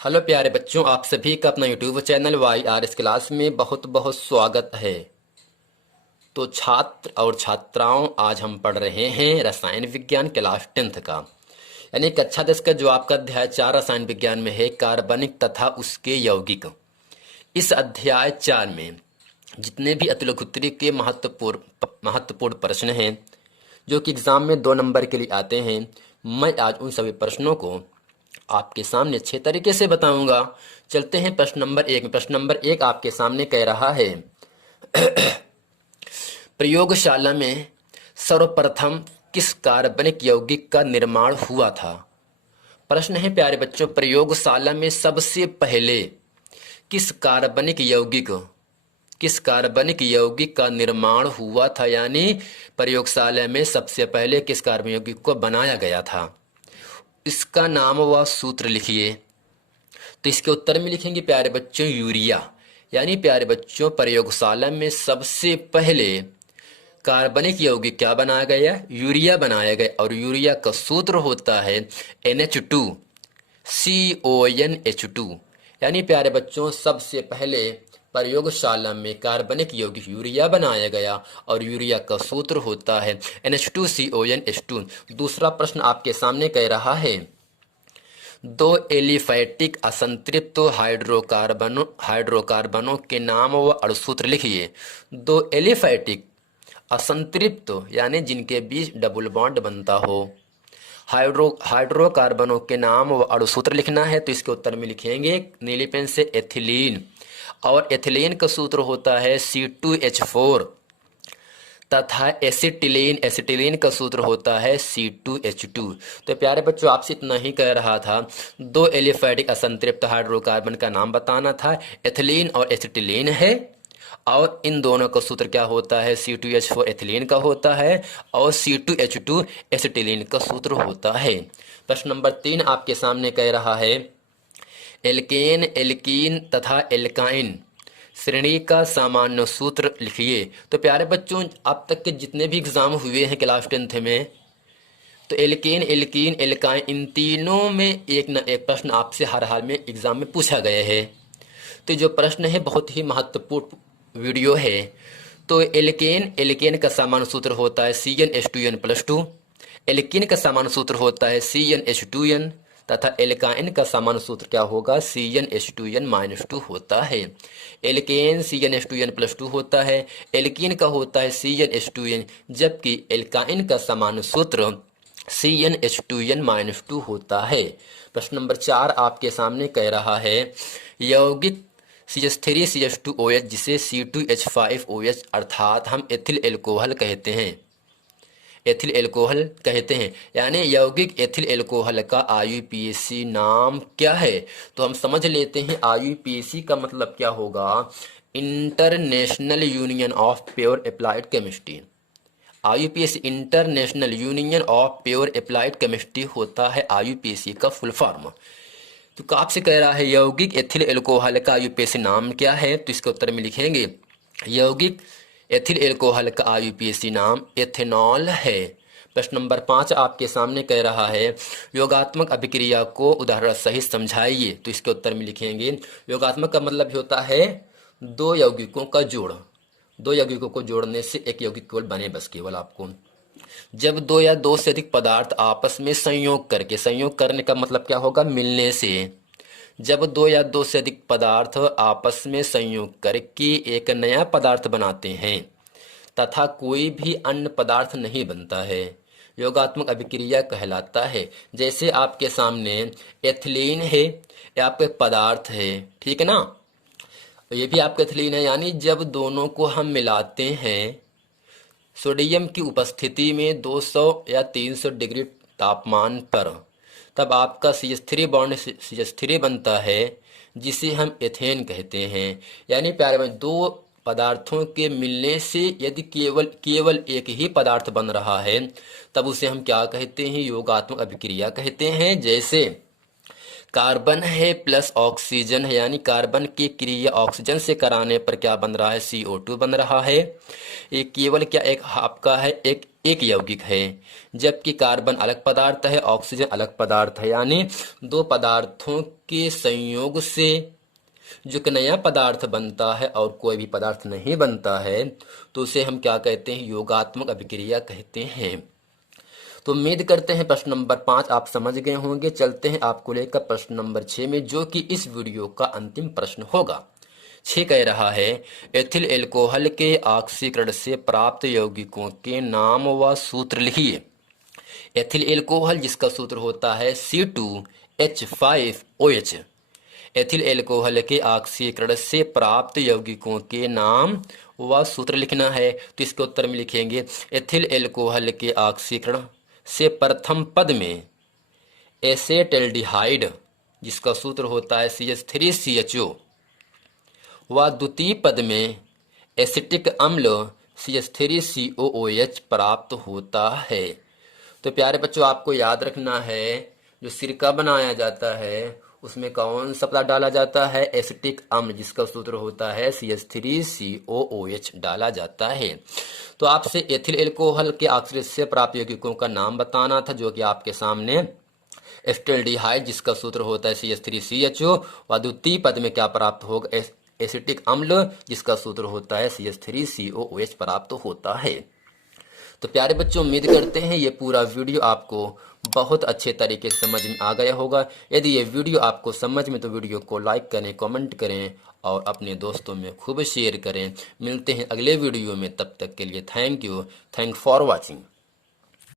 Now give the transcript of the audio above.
Hello प्यारे बच्चों, आप सभी का अपना यूट्यूब चैनल YRS क्लास में बहुत बहुत स्वागत है। तो छात्र और छात्राओं, आज हम पढ़ रहे हैं रसायन विज्ञान क्लास 10th का, यानी कक्षा 10 का जो आपका अध्याय 4 रसायन विज्ञान में है, कार्बनिक तथा उसके यौगिक। इस अध्याय 4 में जितने भी अतिलघुत्री के महत्वपूर्ण प्रश्न हैं जो कि एग्जाम में 2 नंबर के लिए आते हैं, मैं आज उन सभी प्रश्नों को आपके सामने अच्छे तरीके से बताऊंगा। चलते हैं प्रश्न नंबर 1 में। प्रश्न नंबर 1 आपके सामने कह रहा है, प्रयोगशाला में सर्वप्रथम किस कार्बनिक यौगिक का निर्माण हुआ था। प्रश्न है प्यारे बच्चों, प्रयोगशाला में सबसे पहले किस कार्बनिक यौगिक का निर्माण हुआ था, यानी प्रयोगशाला में सबसे पहले किस कार्बनिक यौगिक को बनाया गया था। इसका नाम व सूत्र लिखिए। तो इसके उत्तर में लिखेंगे प्यारे बच्चों यूरिया। यानी प्यारे बच्चों, प्रयोगशाला में सबसे पहले कार्बनिक यौगिक क्या बनाया गया? यूरिया बनाया गया। और यूरिया का सूत्र होता है NH2CONH2। यानी प्यारे बच्चों, सबसे पहले प्रयोगशाला में कार्बनिक यौगिक यूरिया बनाया गया और यूरिया का सूत्र होता है NH2CONH2। दूसरा प्रश्न आपके सामने कह रहा है, 2 एलिफैटिक असंतृप्त हाइड्रोकार्बनों के नाम व अणुसूत्र लिखिए। 2 एलिफैटिक असंतृप्त यानी जिनके बीच डबल बॉन्ड बनता हो हाइड्रोकार्बनों के नाम व अणुसूत्र लिखना है। तो इसके उत्तर में लिखेंगे नीली पेन से एथिलीन। और एथिलीन का सूत्र होता है C2H4 तथा एसिटिलीन का सूत्र होता है C2H2। तो प्यारे बच्चों, आपसे इतना ही कह रहा था, 2 एलिफैटिक असंतृप्त हाइड्रोकार्बन का नाम बताना था। एथिलीन और एसिटिलीन है और इन दोनों का सूत्र क्या होता है? C2H4 एथिलीन का होता है और C2H2 एसिटिलीन का सूत्र होता है। प्रश्न नंबर 3 आपके सामने कह रहा है, एल्केन, एल्कीन तथा एल्काइन श्रेणी का सामान्य सूत्र लिखिए। तो प्यारे बच्चों, अब तक के जितने भी एग्जाम हुए हैं क्लास 10th में, तो एल्केन, एल्कीन, एल्काइन, इन तीनों में एक न एक प्रश्न आपसे हर हाल में एग्जाम में पूछा गया है। तो जो प्रश्न है बहुत ही महत्वपूर्ण वीडियो है। तो एल्केन का सामान्य सूत्र होता है CnH2n+2। एल्कीन का सामान्य सूत्र होता है CnH2n तथा एल्काइन का सामान्य सूत्र क्या होगा? CnH2n-2 होता है। एल्केन CnH2n+2 होता है, एल्कीन का होता है CnH2n, जबकि एल्काइन का सामान्य सूत्र CnH2n-2 होता है। प्रश्न नंबर 4 आपके सामने कह रहा है, यौगिक CH3CH2OH जिसे C2H5OH अर्थात हम एथिल एल्कोहल कहते हैं, यानी यौगिक एथिल एल्कोहल का IUPAC नाम क्या है? तो हम समझ लेते हैं IUPAC का मतलब क्या होगा। International union of pure applied chemistry. IUPAC international union of pure applied chemistry होता है IUPAC का फुल फॉर्म। तो आपसे कह रहा है यौगिक एथिल एल्कोहल का IUPAC नाम क्या है? तो इसके उत्तर में लिखेंगे यौगिक एथिल एल्कोहल का IUPAC नाम एथेनॉल है। प्रश्न नंबर 5 आपके सामने कह रहा है, योगात्मक अभिक्रिया को उदाहरण सहित समझाइए। तो इसके उत्तर में लिखेंगे, योगात्मक का मतलब होता है 2 यौगिकों का जोड़। 2 यौगिकों को जोड़ने से एक यौगिक केवल बने, बस केवल आपको। जब 2 या 2 से अधिक पदार्थ आपस में संयोग करने का मतलब क्या होगा? मिलने से। जब 2 या 2 से अधिक पदार्थ आपस में संयोग करके एक नया पदार्थ बनाते हैं तथा कोई भी अन्य पदार्थ नहीं बनता है, योगात्मक अभिक्रिया कहलाता है। जैसे आपके सामने एथिलीन है, ये आपका पदार्थ है, ठीक है ना, ये भी आपका एथिलीन है। यानी जब दोनों को हम मिलाते हैं सोडियम की उपस्थिति में 200 या 300 डिग्री तापमान पर, तब आपका CH3 बॉन्ड CH3 बनता है, जिसे हम एथेन कहते हैं। यानी प्यारे में 2 पदार्थों के मिलने से यदि केवल एक ही पदार्थ बन रहा है, तब उसे हम क्या कहते हैं? योगात्मक अभिक्रिया कहते हैं। जैसे कार्बन है प्लस ऑक्सीजन है, यानी कार्बन की क्रिया ऑक्सीजन से कराने पर क्या बन रहा है? CO2 बन रहा है। ये केवल क्या एक आपका है, एक एक यौगिक है, जबकि कार्बन अलग पदार्थ है, ऑक्सीजन अलग पदार्थ है। यानी दो पदार्थों के संयोग से जो एक नया पदार्थ बनता है और कोई भी पदार्थ नहीं बनता है, तो उसे हम क्या कहते हैं? योगात्मक अभिक्रिया कहते हैं। तो उम्मीद करते हैं प्रश्न नंबर 5 आप समझ गए होंगे। चलते हैं आपको लेकर प्रश्न नंबर 6 में, जो कि इस वीडियो का अंतिम प्रश्न होगा। 6 कह रहा है, एथिल एल्कोहल के ऑक्सीकरण से प्राप्त यौगिकों के नाम व सूत्र लिखिए। एथिल एल्कोहल जिसका सूत्र होता है C2H5OH। एथिल एल्कोहल के ऑक्सीकरण से प्राप्त यौगिकों के नाम व सूत्र लिखना है। तो इसके उत्तर में लिखेंगे, एथिल एल्कोहल के ऑक्सीकरण से प्रथम पद में एसेटल्डिहाइड जिसका सूत्र होता है CH3CHO व द्वितीय पद में एसिटिक अम्ल CH3COOH प्राप्त होता है। तो प्यारे बच्चों, आपको याद रखना है, जो सिरका बनाया जाता है उसमें कौन सा पदार्थ डाला जाता है? एसिटिक अम्ल जिसका सूत्र होता है CH3COOH डाला जाता है। तो आपसे एथिल एल्कोहल के ऑक्सीकरण से प्राप्त यौगिकों का नाम बताना था, जो कि आपके सामने एस्टल्डिहाइड जिसका सूत्र होता है CH3CHO व द्वितीय पद में क्या प्राप्त होगा? एसिटिक अम्ल जिसका सूत्र होता है CH3COOH प्राप्त होता है। तो प्यारे बच्चों, उम्मीद करते हैं ये पूरा वीडियो आपको बहुत अच्छे तरीके से समझ में आ गया होगा। यदि ये वीडियो आपको समझ में, तो वीडियो को लाइक करें, कमेंट करें और अपने दोस्तों में खूब शेयर करें। मिलते हैं अगले वीडियो में, तब तक के लिए thank you, thank for watching.